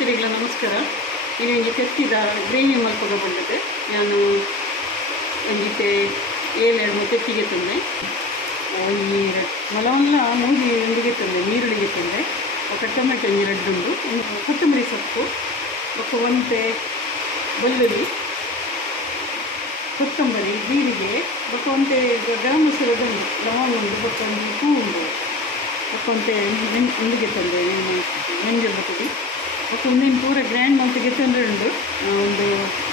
ವೀಕ್ಷಕರಿಗಳ ನಮಸ್ಕಾರ. ಇನ್ನೊಂದು ಕೆತ್ತಿದ ಗ್ರೇವಿ ಮಲ್ಪಗ ಬಂದಿದೆ. ನಾನು ಒಂದಿತ್ತೆ 7 ಕೆತ್ತಿಗೆ ತಂದೆ. ಈ ಮಲವಲ್ಲ ಮೂಗಿ ಒಂದಿಗೆ ತಂದೆ, ನೀರುಳ್ಳಿಗೆ ತಂದೆ, ఒక ಟೊಮೆಟೊ 2 ಉಂಡು, ಕೊತ್ತಂಬರಿ ಸೊಪ್ಪು, ఒక ಒಂತೆ ಬೆಳ್ಳುಳ್ಳಿ, ಕೊತ್ತಂಬರಿ, ಜೀರಿಗೆ, ఒక ಒಂತೆ ಗರಂ ಮಸಾಲೆ ಉಂಡು, ಲವಂಗ ಉಂಡು, ఒక ಒಂದು ಹೂ ಉಂಡು, ఒక ಒಂತೆ ಒಂದಿಗೆ ತಂದೆ ಮೆಂಜಲ್ ಪುಡಿ, ఒక ಒಂದೇನು ಪೂರ ಗ್ರ್ಯಾಂಡ್ ಮಂತಿಗೆ ತಂದ್ರೆ ಉಂಡು. ಒಂದು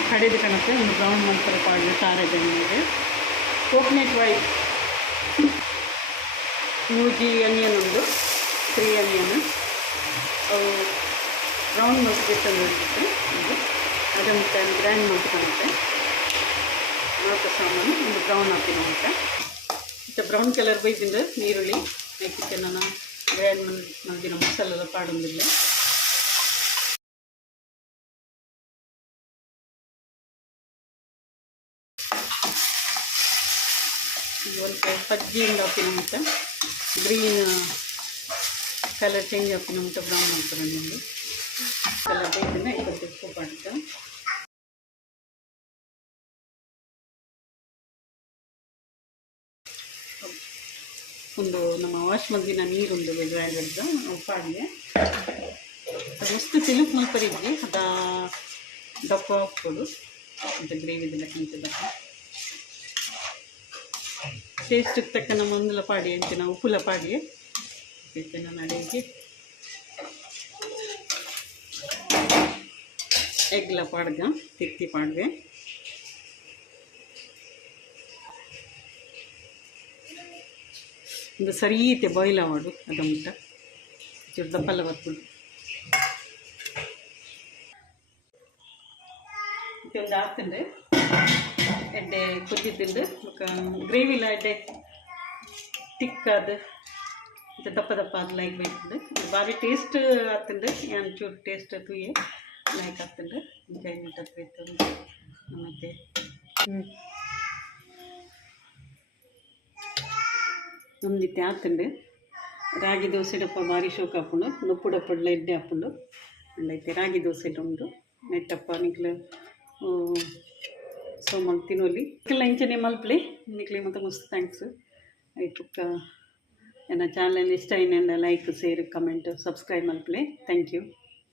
ಕಡೆದು ಕಾಣುತ್ತೆ, ಒಂದು ಬ್ರೌನ್ ಮಂತರ ಪಾಡಿಗೆ ಸಾರದ ಮೇಲೆ ಕೋಕೋನಟ್ ವೈಟ್, ಮೂಜಿ ಆನಿಯನ್ ಉಂಡು, 3 ಆನಿಯನ್ ಅವು ಬ್ರೌನ್ ಮಂತಿಗೆ ತಂದು ಇರುತ್ತೆ. ಇದು ಅದನ್ನು ಗ್ರ್ಯಾಂಡ್ ಮಂತ್ ಕಾಣುತ್ತೆ. ನಾಲ್ಕು ಸಾಮಾನು ಒಂದು ಬ್ರೌನ್ ಹಾಕಿನ ಉಂಟೆ. ಮತ್ತು ಬ್ರೌನ್ ಕಲರ್ ಬೈದಿಂದ ನೀರುಳ್ಳಿ ಹಾಕಿಕ್ಕೆ ನಾನು ಗ್ರ್ಯಾಂಡ್ ಮಂದಿನ ಮಸಾಲೆಲ್ಲ ಪಾಡೋದಿಲ್ಲ. ಒಂದು ಪಜ್ಜಿಯಿಂದ ಹಾಕಿನ ಉಂಟ, ಗ್ರೀನ್ ಕಲರ್ ಚೇಂಜ್ ಹಾಕಿನ ಉಂಟ, ಬ್ರೌನ್ ಮಾಡ್ತಾರೆ ನಿಮಗೆ ಕಲರ್ ಬೈದಿಂದ ಉಪ್ಪು ಪಾಡ್ತಾ ಒಂದು ನಮ್ಮ ವಾಶ್ ಮಗ್ಗಿನ ನೀರುಂಡು ಡ್ರೈವರ್ದು ಉಪ್ಪಾಡಿಗೆ ಅದು ಮಸ್ತ್ ತಿಳುಕು ಮಲ್ಪರಿಗೆ ಅದ ದಪ್ಪ ಹಾಕ್ಬೋದು ಅಂತ ಗ್ರೇವಿದೆಲ್ಲ ಕಿಂತ ದಪ್ಪ ಟೇಸ್ಟಿಗೆ ತಕ್ಕ ನಮ್ಮ ಒಂದೆಲ್ಲ ಪಾಡಿ ಅಂಚಿನ ಉಪ್ಪುಲ ಪಾಡಿ ಬೇಕೆ ನಾನು ಅಡಿಗೆ ಎಗ್ಲ ಪಾಡ್ಗ ತಿಕ್ಕಿ ಪಾಡ್ಗೆ ಒಂದು ಸರೀತೆ ಬಾಯ್ಲ್ ಆವಾಡು ಅದು ಮುಟ್ಟ ಚೂರು ದಪ್ಪಲ್ಲ ಬರ್ಕೊಂಡು ಒಂದು ಹಾಕ್ತಂಡೆ ಎಡ್ಡೆ ಕುದ್ದಿದ್ದುಂಡು ಗ್ರೇವಿಲ ಎಡ್ಡೆ ತಿಕ್ಕಾದ ಮತ್ತು ದಪ್ಪ ದಪ್ಪ ಅದು ಲೈಕ್ ಬೇಕಂಡು ಭಾರಿ ಟೇಸ್ಟ್ ಆಗ್ತಂಡೆ. ಏನು ಚೂರು ಟೇಸ್ಟ್ ತೂಯೆ ಲೈಕ್ ಆಗ್ತಂಡೆ. ಎಂಜಾಯ್ಮೆಂಟ್ ಆಗ್ತೈತೆ ಮತ್ತು ನಮ್ದಿತ್ತೆ ಹಾಕ್ತಂಡೆ. ರಾಗಿ ದೋಸೆ ಡಪ್ಪ ಭಾರಿ ಶೋಕ ಹಾಕೊಂಡು ನೊಪ್ಪು ಡಪ್ಪಡ್ಲ ಎಡ್ಡೆ ಹಾಕೊಂಡು ಒಳ್ಳೈತೆ. ರಾಗಿ ದೋಸೆ ಉಂಡು ನೆಟ್ಟಪ್ಪ ನಿಕ್ಲು ಸೋಮಲ್ ತಿನ್ನೋಲಿ ಎಲ್ಲ ಇಂಚನೆ ಮಲ್ಪಲೆ ನಿಕ್ಲೆ ಮತ್ತು ಮಸ್ತ್ ಥ್ಯಾಂಕ್ಸ್ ಆಯ್ತು. ನನ್ನ ಚಾನಲ್ ಇಷ್ಟ ಏನೆಂದ ಲೈಕ್ ಶೇರ್ ಕಮೆಂಟ್ ಸಬ್ಸ್ಕ್ರೈಬ್ ಮಲ್ಪಲೆ. Thank you.